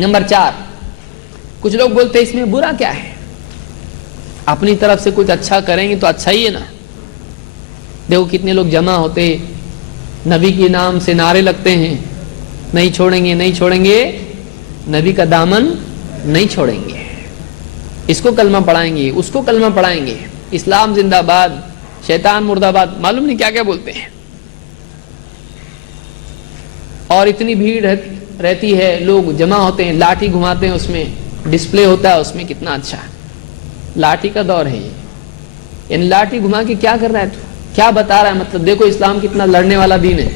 Number 4، کچھ لوگ بولتے ہیں اس میں برا کیا ہے، اپنی طرف سے کچھ اچھا کریں گے تو اچھا ہی ہے نا. دیکھو کتنے لوگ جمع ہوتے، نبی کے نام سے نعرے لگتے ہیں، نہیں چھوڑیں گے نہیں چھوڑیں گے، نبی کا دامن نہیں چھوڑیں گے، اس کو کلمہ پڑھائیں گے اس کو کلمہ پڑھائیں گے، اسلام زندہ باد، شیطان مردہ آباد، معلوم نہیں کیا کیا بولتے ہیں. اور اتنی بھیڑ رہتی ہے، لوگ جمع ہوتے ہیں، لاٹھی گھماتے ہیں، اس میں ڈسپلے ہوتا ہے، اس میں کتنا اچھا ہے، لاٹھی کا دور ہے یہ. یعنی لاٹھی گھما کے کیا کر رہا ہے تو کیا بتا رہا ہے، مطلب دیکھو اسلام کتنا لڑنے والا دین ہے،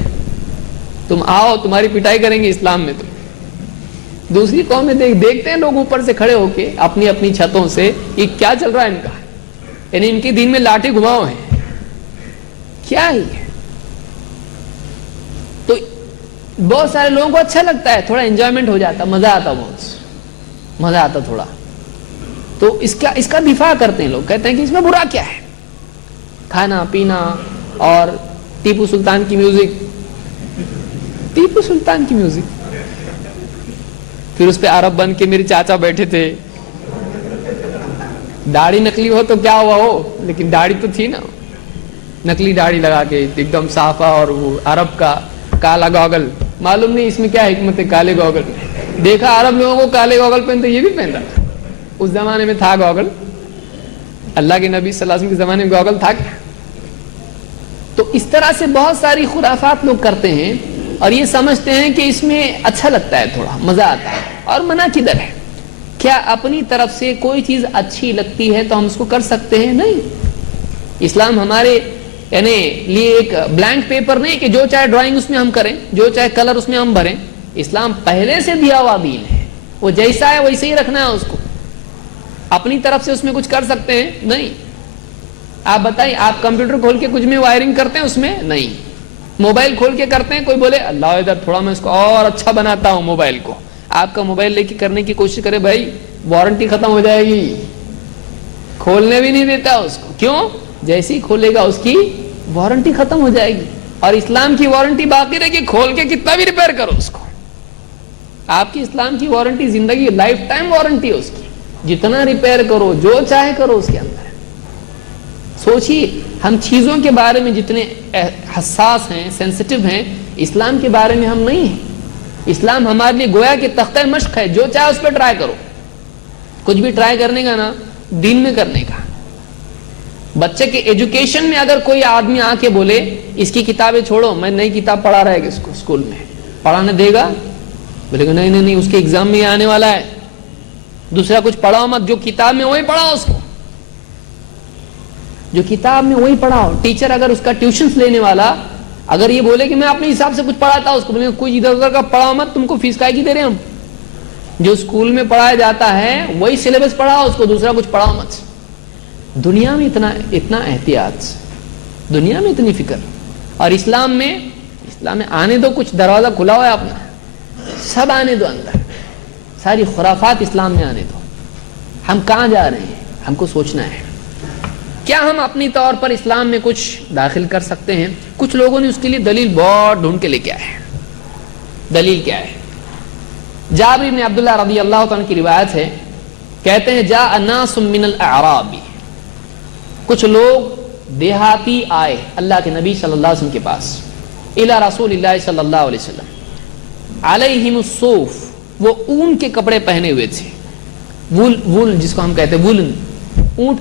تم آؤ تمہاری پٹائی کریں گے اسلام میں. تو دوسری قومیں دیکھتے ہیں لوگ اوپر سے کھڑے ہو کے اپنی اپنی چھتوں سے، یہ کیا چل رہا ہے ان کا، یعنی ان کے دین میں لاٹھی گھماؤ ہے کیا ہی ہے. تو بہت سارے لوگوں کو اچھا لگتا ہے، تھوڑا انجوائمنٹ ہو جاتا، مزہ آتا، بہت مزہ آتا تھوڑا، تو اس کا دفاع کرتے ہیں لوگ، کہتے ہیں کہ اس میں برا کیا ہے، کھانا پینا اور ٹیپو سلطان کی میوزک، ٹیپو سلطان کی میوزک، پھر اس پہ عرب بن کے میرے چاچا بیٹھے تھے. داڑھی نکلی ہو تو کیا ہوا ہو، لیکن داڑھی تو تھی نا، نکلی داڑھی لگا کے ایک دم صافا، اور وہ عرب کا کالا گوگل، معلوم نہیں اس میں کیا حکمت ہے کالے گوگل. دیکھا عرب لوگوں کو کالے گوگل پہنتے، یہ بھی پہنتا، اس زمانے میں تھا گوگل، اللہ کے نبی صلی اللہ علیہ وسلم کے زمانے میں گوگل تھا کیا. تو اس طرح سے بہت ساری خرافات لوگ کرتے ہیں اور یہ سمجھتے ہیں کہ اس میں اچھا لگتا ہے، تھوڑا مزہ آتا ہے. اور منع کدھر ہے؟ کیا اپنی طرف سے کوئی چیز اچھی لگتی ہے تو ہم اس کو کر سکتے ہیں؟ نہیں. اسلام ہمارے یعنی لیے ایک بلینک پیپر نہیں کہ جو چاہے ڈرائنگ اس میں ہم کریں، جو چاہے کلر اس میں ہم بھریں. اسلام پہلے سے دیا ہوا دین ہے، وہ جیسا ہے ویسے ہی رکھنا ہے اس کو. اپنی طرف سے اس میں کچھ کر سکتے ہیں؟ نہیں. آپ بتائیے، آپ کمپیوٹر کھول کے کچھ میں وائرنگ کرتے ہیں اس میں؟ نہیں. موبائل کھول کے کرتے ہیں؟ کوئی بولے اللہ ادھر تھوڑا میں اس کو اور اچھا بناتا ہوں موبائل کو، آپ کا موبائل لے کے کرنے کی کوشش کرے، بھائی وارنٹی ختم ہو جائے گی، کھولنے بھی نہیں دیتا اس کو. کیوں؟ جیسے ہی کھولے گا اس کی وارنٹی ختم ہو جائے گی. اور اسلام کی وارنٹی باقی رہے گی، کھول کے کتنا بھی ریپیئر کرو اس کو. آپ کی اسلام کی وارنٹی زندگی لائف ٹائم وارنٹی ہے اس کی، جتنا ریپیئر کرو جو چاہے کرو اس کے اندر. سوچیے ہم چیزوں کے بارے میں جتنے حساس ہیں، سینسٹیو ہیں، اسلام کے بارے میں ہم نہیں ہیں. اسلام ہمارے لیے گویا کہ تختہ مشق ہے، جو چاہے اس پہ ٹرائی کرو. کچھ بھی ٹرائی کرنے کا نا دین میں کرنے کا. بچے کے ایجوکیشن میں اگر کوئی آدمی آ کے بولے اس کی کتابیں چھوڑو، میں نئی کتاب پڑھا رہے گا اس کو، اسکول میں پڑھانے دے گا، بولے گا نہیں نہیں نہیں اس کے ایگزام میں آنے والا ہے، دوسرا کچھ پڑھاؤ مت، جو کتاب میں وہی پڑھاؤ اس کو، جو کتاب میں وہی پڑھاؤ. ٹیچر اگر اس کا ٹیوشنز لینے والا اگر یہ بولے کہ میں اپنے حساب سے کچھ پڑھاتا ہوں اس کو، بولے کوئی ادھر ادھر کا پڑھاؤ مت، تم کو فیس کا کی دے رہے ہم، جو اسکول میں پڑھایا جاتا ہے وہی سلیبس پڑھاؤ اس کو، دوسرا کچھ پڑھاؤ مت. دنیا میں اتنا احتیاط، دنیا میں اتنی فکر، اور اسلام میں آنے دو، کچھ دروازہ کھلا ہوا ہے اپنا، سب آنے دو اندر، ساری خرافات اسلام میں آنے دو. ہم کہاں جا رہے ہیں ہم کو سوچنا ہے. کیا ہم اپنی طور پر اسلام میں کچھ داخل کر سکتے ہیں؟ کچھ لوگوں نے اس کے لیے دلیل بہت ڈھونڈ کے لے کے آئے. دلیل کیا ہے؟ جابر بن عبداللہ رضی اللہ عنہ کی روایت ہے، کہتے ہیں جاء ناس من الاعراب، کچھ لوگ دیہاتی آئے اللہ کے نبی صلی اللہ علیہ وسلم کے پاس، الی رسول اللہ صلی اللہ علیہ وسلم، علیہم الصوف، وہ اون کے کپڑے پہنے ہوئے تھے، وول جس کو ہم کہتے ہیں وولن، اون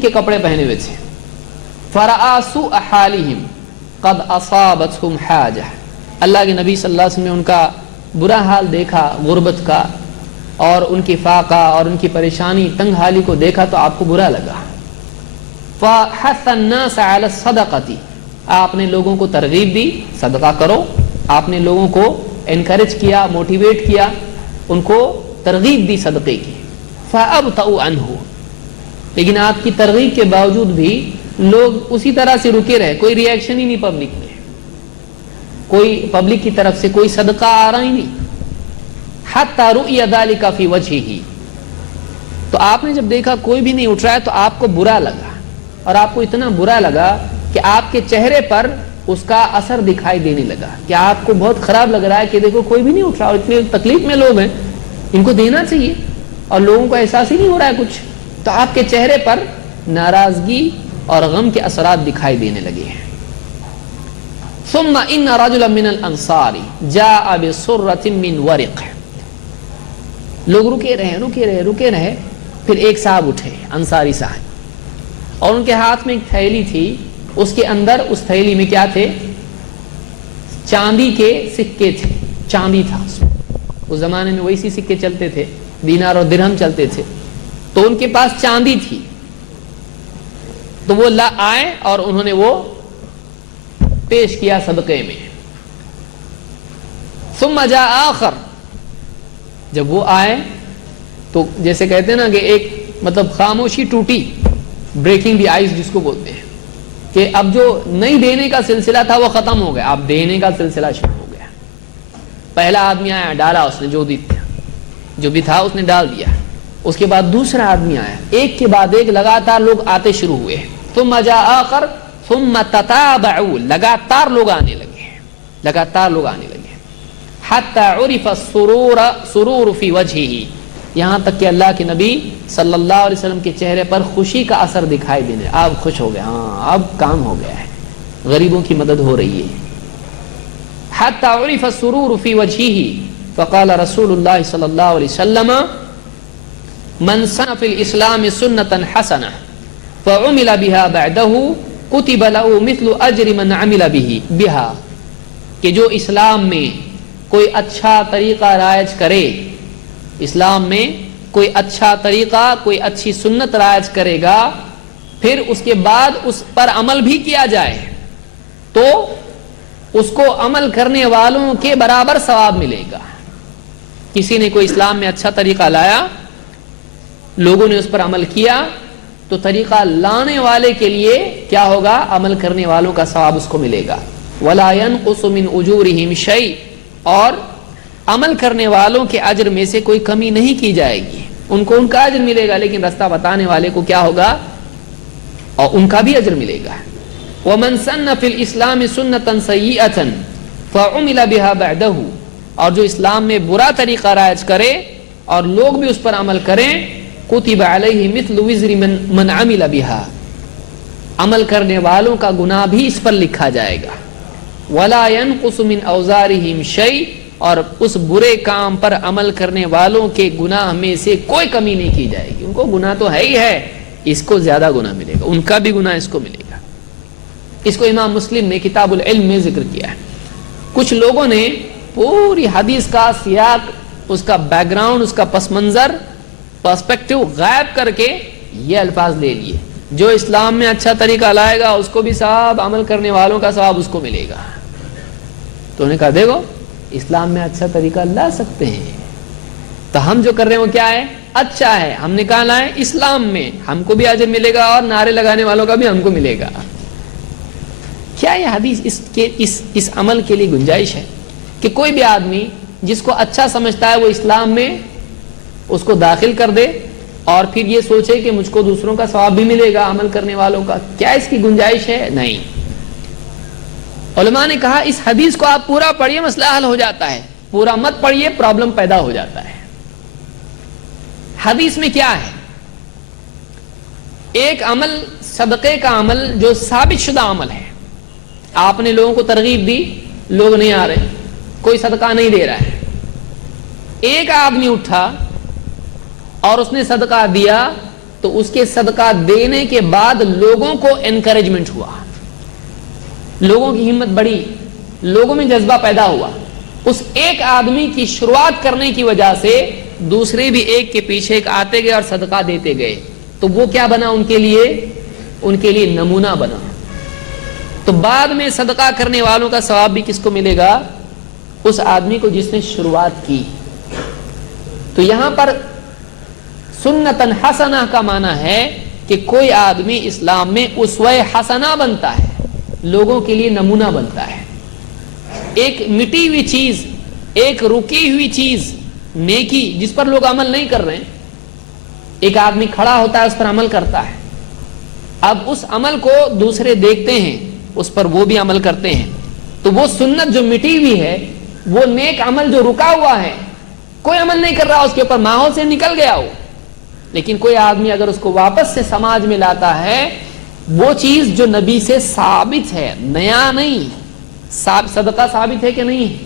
کے کپڑے پہنے ہوئے تھے. فرآ سوء حالہم قد اصابتہم حاجہ، اللہ کے نبی صلی اللہ علیہ وسلم نے ان کا برا حال دیکھا، غربت کا اور ان کی فاقہ اور ان کی پریشانی، تنگ حالی کو دیکھا تو آپ کو برا لگا. فحث الناس علی الصدقۃ، آپ نے لوگوں کو ترغیب دی صدقہ کرو، آپ نے لوگوں کو انکریج کیا، موٹیویٹ کیا، ان کو ترغیب دی صدقے کی. فابطؤوا عنہ، لیکن آپ کی ترغیب کے باوجود بھی لوگ اسی طرح سے رکے رہے، کوئی ری ایکشن ہی نہیں پبلک میں، کوئی پبلک کی طرف سے کوئی صدقہ آ رہا ہی نہیں. حتی رؤی ذلک فی وجہہ، تو آپ نے جب دیکھا کوئی بھی نہیں اٹھ رہا ہے تو آپ کو برا لگا، اور آپ کو اتنا برا لگا کہ آپ کے چہرے پر اس کا اثر دکھائی دینے لگا، کہ آپ کو بہت خراب لگ رہا ہے کہ دیکھو کوئی بھی نہیں اٹھ رہا اور اتنے تکلیف میں لوگ ہیں. ان کو دینا چاہیے اور لوگوں کو احساس ہی نہیں ہو رہا ہے کچھ. تو آپ کے چہرے پر ناراضگی اور غم کے اثرات دکھائی دینے لگے ہیں. ثم ان رجلا من الانصار جاء بسرة من ورق. لوگ رکے رہے پھر ایک صاحب اٹھے, انصاری صاحب, اور ان کے ہاتھ میں ایک تھیلی تھی. اس کے اندر اس تھیلی میں کیا تھے؟ چاندی کے سکے تھے, چاندی تھا اس میں. اس زمانے میں ویسی سکے چلتے تھے, دینار اور درہم چلتے تھے, تو ان کے پاس چاندی تھی. تو وہ آئے اور انہوں نے وہ پیش کیا صدقے میں. ثم جاء آخر, جب وہ آئے تو جیسے کہتے ہیں نا کہ ایک مطلب خاموشی ٹوٹی, بریکنگ دی آئس جس کو بولتے ہیں, کہ اب جو نہیں دینے کا سلسلہ تھا وہ ختم ہو گیا, اب دینے کا سلسلہ شروع ہو گیا. پہلا آدمی آیا, ڈالا اس نے جو بھی تھا اس نے ڈال دیا. اس کے بعد دوسرا آدمی آیا, ایک کے بعد ایک لگاتار لوگ آتے شروع ہوئے. ثم جاء آخر ثم تتابعوا, لگاتار لوگ آنے لگے حتی عرف السرور فی وجہہ, یہاں تک کہ اللہ کے نبی صلی اللہ علیہ وسلم کے چہرے پر خوشی کا اثر دکھائی دینے. اب خوش ہو گئے, ہاں اب کام ہو گیا ہے, غریبوں کی مدد ہو رہی ہے. حتی عرف السرور فی وجہہ فقال رسول اللہ صلی اللہ علیہ وسلم من سن فی الاسلام سنتا حسنہ فعمل بها بعدہ کتب له مثل اجر من عمل بها, کہ جو اسلام میں کوئی اچھا طریقہ رائج کرے, اسلام میں کوئی اچھا طریقہ, کوئی اچھی سنت رائج کرے گا, پھر اس کے بعد اس پر عمل بھی کیا جائے, تو اس کو عمل کرنے والوں کے برابر ثواب ملے گا. کسی نے کوئی اسلام میں اچھا طریقہ لایا, لوگوں نے اس پر عمل کیا, تو طریقہ لانے والے کے لیے کیا ہوگا؟ عمل کرنے والوں کا ثواب اس کو ملے گا. وَلَا يَنْقُصُ مِنْ أُجُورِهِمْ شَيْءٍ, اور عمل کرنے والوں کے اجر میں سے کوئی کمی نہیں کی جائے گی. ان کو ان کا اجر ملے گا, لیکن رستہ بتانے والے کو کیا ہوگا؟ اور ان کا بھی اجر ملے گا. وَمَنْ سَنَّ فِي الْإِسْلَامِ سُنَّةً سَيِّئَةً فَعُمِلَ بِهَا بَعْدَهُ, اور جو اسلام میں برا طریقہ رائج کرے اور لوگ بھی اس پر عمل کریں, کتب علیہ مثل وزر من عمل بها, عمل کرنے والوں کا گناہ بھی اس پر لکھا جائے گا. ولا ينقص من اوزارهم شيء, اور اس برے کام پر عمل کرنے والوں کے گناہ میں سے کوئی کمی نہیں کی جائے گی. ان کو گناہ تو ہے ہی ہے, اس کو زیادہ گناہ ملے گا, ان کا بھی گناہ اس کو ملے گا. اس کو امام مسلم نے کتاب العلم میں ذکر کیا ہے. کچھ لوگوں نے پوری حدیث کا سیاق, اس کا بیک گراؤنڈ, اس کا پس منظر, پرسپیکٹو غائب کر کے یہ الفاظ لے لیے, جو اسلام میں اچھا طریقہ لائے گا اس کو بھی ثواب, عمل کرنے والوں کا ثواب اس کو ملے گا. تو انہوں نے کہا دیکھو اسلام میں اچھا طریقہ لا سکتے ہیں, تو ہم جو کر رہے ہیں وہ کیا ہے؟ اچھا ہے. ہم نے کہا لائیں اسلام میں, ہم کو بھی اجر ملے گا اور نعرے لگانے والوں کا بھی ہم کو ملے گا. کیا یہ حدیث اس عمل کے لیے گنجائش ہے کہ کوئی بھی آدمی جس کو اچھا سمجھتا ہے وہ اسلام میں اس کو داخل کر دے اور پھر یہ سوچے کہ مجھ کو دوسروں کا ثواب بھی ملے گا عمل کرنے والوں کا؟ کیا اس کی گنجائش ہے؟ نہیں. علماء نے کہا اس حدیث کو آپ پورا پڑھیے, مسئلہ حل ہو جاتا ہے. پورا مت پڑھیے, پرابلم پیدا ہو جاتا ہے. حدیث میں کیا ہے؟ ایک عمل, صدقے کا عمل جو ثابت شدہ عمل ہے, آپ نے لوگوں کو ترغیب دی, لوگ نہیں آ رہے, کوئی صدقہ نہیں دے رہا ہے. ایک آدمی اٹھا اور اس نے صدقہ دیا, تو اس کے صدقہ دینے کے بعد لوگوں کو انکریجمنٹ ہوا, لوگوں کی ہمت بڑھی, لوگوں میں جذبہ پیدا ہوا. اس ایک آدمی کی شروعات کرنے کی وجہ سے دوسرے بھی ایک کے پیچھے ایک آتے گئے اور صدقہ دیتے گئے. تو وہ کیا بنا ان کے لیے نمونہ بنا. تو بعد میں صدقہ کرنے والوں کا ثواب بھی کس کو ملے گا؟ اس آدمی کو جس نے شروعات کی. تو یہاں پر سنتن حسنہ کا معنی ہے کہ کوئی آدمی اسلام میں اسوہ حسنہ بنتا ہے, لوگوں کے لیے نمونہ بنتا ہے. ایک مٹی ہوئی چیز, ایک رکی ہوئی چیز, نیکی جس پر لوگ عمل نہیں کر رہے ہیں, ایک آدمی کھڑا ہوتا ہے اس پر عمل کرتا ہے. اب اس عمل کو دوسرے دیکھتے ہیں, اس پر وہ بھی عمل کرتے ہیں. تو وہ سنت جو مٹی ہوئی ہے, وہ نیک عمل جو رکا ہوا ہے, کوئی عمل نہیں کر رہا اس کے اوپر, ماحول سے نکل گیا ہو, لیکن کوئی آدمی اگر اس کو واپس سے سماج میں لاتا ہے, وہ چیز جو نبی سے ثابت ہے, نیا نہیں. صدقہ ثابت ہے کہ نہیں؟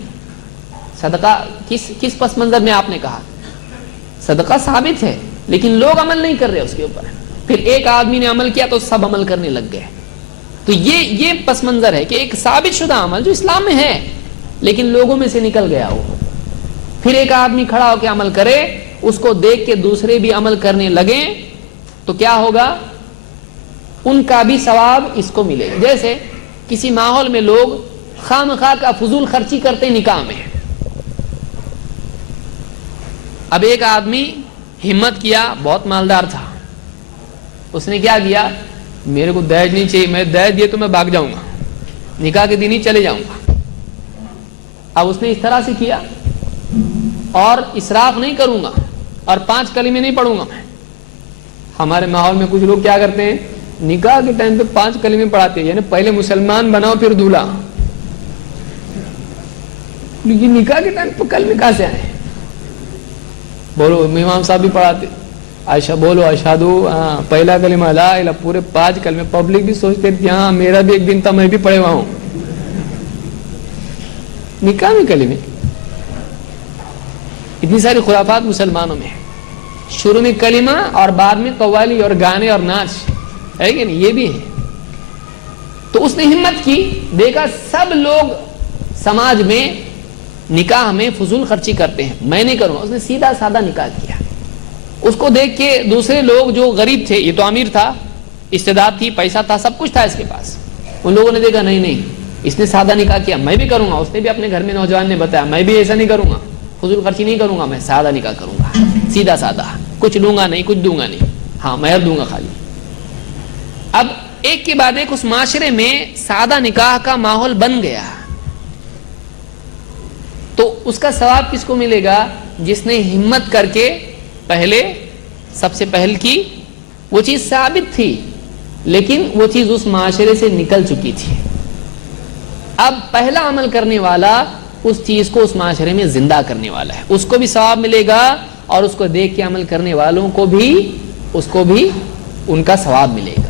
صدقہ کس پس منظر میں آپ نے کہا؟ صدقہ ثابت ہے, لیکن لوگ عمل نہیں کر رہے اس کے اوپر. پھر ایک آدمی نے عمل کیا تو سب عمل کرنے لگ گئے. تو یہ پس منظر ہے کہ ایک ثابت شدہ عمل جو اسلام میں ہے لیکن لوگوں میں سے نکل گیا ہو, پھر ایک آدمی کھڑا ہو کے عمل کرے, اس کو دیکھ کے دوسرے بھی عمل کرنے لگیں, تو کیا ہوگا؟ ان کا بھی ثواب اس کو ملے گا. جیسے کسی ماحول میں لوگ خواہ مخواہ کا فضول خرچی کرتے نکاح میں. اب ایک آدمی ہمت کیا, بہت مالدار تھا, اس نے کیا کیا, میرے کو دہیج نہیں چاہیے, میں دہیج دیے تو میں بھاگ جاؤں گا, نکاح کے دن ہی چلے جاؤں گا. اب اس نے اس طرح سے کیا, اور اسراف نہیں کروں گا, اور 5 کلمے نہیں پڑھوں گا میں. ہمارے ماحول میں کچھ لوگ کیا کرتے ہیں, نکاح کے ٹائم پہ 5 کلمے پڑھاتے ہیں, یعنی پہلے مسلمان بناؤ پھر دولہا. نکاح کے ٹائم پہ کلمے کہاں سے آئے؟ بولو, امام صاحب بھی پڑھاتے, عائشہ بولو اشہدو, پہلا کلمہ لا الہ, پورے 5 کلمے. پبلک بھی سوچتے تھے ہاں میرا بھی ایک دن تھا, میں بھی پڑھے ہوا ہوں. نکاح میں کلمے, اتنی ساری خرافات مسلمانوں میں. شروع میں کلمہ اور بعد میں قوالی اور گانے اور ناچ, ہے کہ نہیں؟ یہ بھی ہے. تو اس نے ہمت کی, دیکھا سب لوگ سماج میں نکاح میں فضول خرچی کرتے ہیں, میں نہیں کروں گا. اس نے سیدھا سادہ نکاح کیا. اس کو دیکھ کے دوسرے لوگ جو غریب تھے, یہ تو امیر تھا, استعداد تھی, پیسہ تھا, سب کچھ تھا اس کے پاس, ان لوگوں نے دیکھا نہیں نہیں اس نے سادہ نکاح کیا, میں بھی کروں گا. اس نے بھی اپنے گھر میں نوجوان نے بتایا, میں بھی ایسا نہیں کروں گا, فضول خرچی نہیں کروں گا, میں سادہ نکاح کروں گا, سیدھا سادہ, کچھ لوں گا نہیں, کچھ دوں گا نہیں, ہاں مہر دوں گا خالی. اب ایک کے بعد ایک اس معاشرے میں سادہ نکاح کا ماحول بن گیا. تو اس کا ثواب کس کو ملے گا؟ جس نے ہمت کر کے پہلے سب سے پہل کی. وہ چیز ثابت تھی لیکن وہ چیز اس معاشرے سے نکل چکی تھی. اب پہلا عمل کرنے والا اس چیز کو اس معاشرے میں زندہ کرنے والا ہے, اس کو بھی ثواب ملے گا, اور اس کو دیکھ کے عمل کرنے والوں کو بھی ان کا ثواب ملے گا.